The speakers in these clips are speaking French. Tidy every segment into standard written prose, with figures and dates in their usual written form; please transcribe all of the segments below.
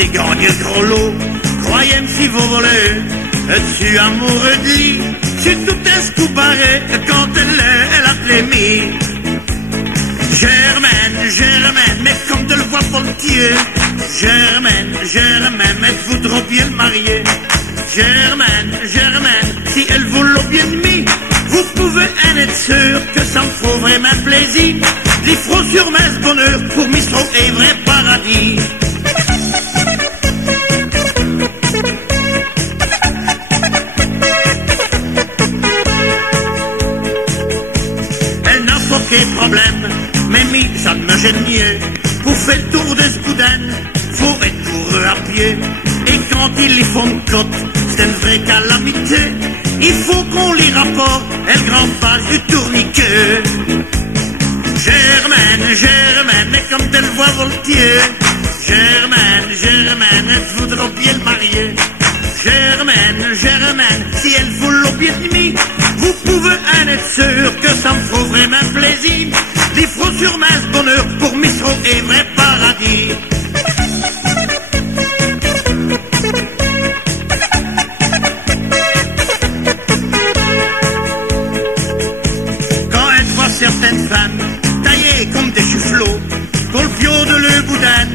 et gagne le gros lot. Croyez-moi si vous voulez, tu amoureux de lui, tu tout est ce coup barré quand elle a flémi. Germaine, mais comme de le voir volontiers. Germaine, êtes-vous trop bien mariée? Germaine, si elle vous l'a bien mis, vous pouvez en être sûr que ça me ferait vraiment plaisir. Les frots sur mes bonheur pour Mistro et vrai paradis. Elle n'a pas de problème, mais ça ne me gêne mieux. Pour faire le tour de ce boudin, faut être couru à pied. Et quand ils y font une cote, c'est une vraie calamité. Il faut qu'on les rapporte, elle grande page du tourniquet. Germaine, mais comme elle voit volontiers. Germaine, êtes-vous trop bien le marier? Germaine, si elle vous l'a bien mis, vous pouvez en être sûr que ça me ferait vraiment plaisir. Les frots sur ma bonheur pour Mistro et vrai paradis. Quand elle voit certaines femmes taillées comme des chuflots, qu'on le pio de le boudin,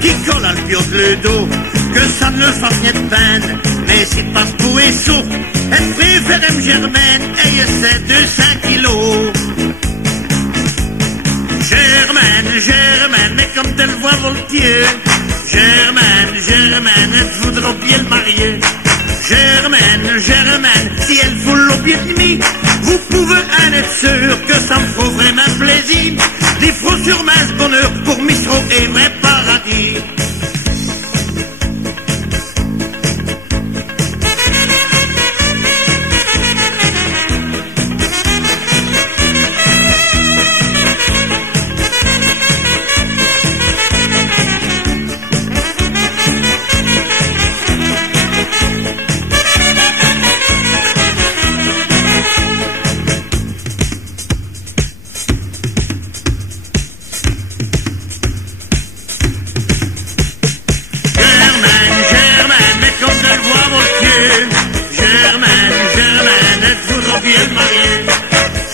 qui colle à le pio de le dos, que ça ne le fasse ni de peine, mais c'est pas pour et saut. Elle préfère M. Germaine et c'est 200 kilos. Germaine, mais comme elle voit volontiers. Germaine, êtes-vous trop bien le marier? Germaine, si elle vous l'a bien mis, vous pouvez en être sûr que ça me ferait vraiment plaisir. Des frots sur ma bonheur pour Mistro et vrai paradis.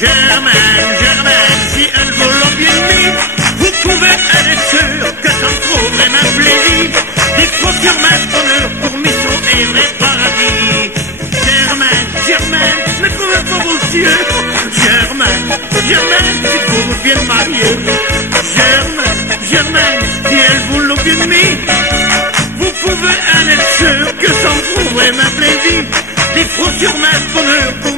Germaine, si elle vous l'a bien mis, vous pouvez être sûr que ça me trouve vraiment plaisir. Des fois sur ma bonheur pour Mistro et vrai paradis. Germaine, mais comment pas vos yeux? Germaine, si vous vous bien marier. Germaine, si elle vous l'a bien mis, vous pouvez en être sûr que ça me trouve vraiment plaisir. Des fois sur ma bonheur pour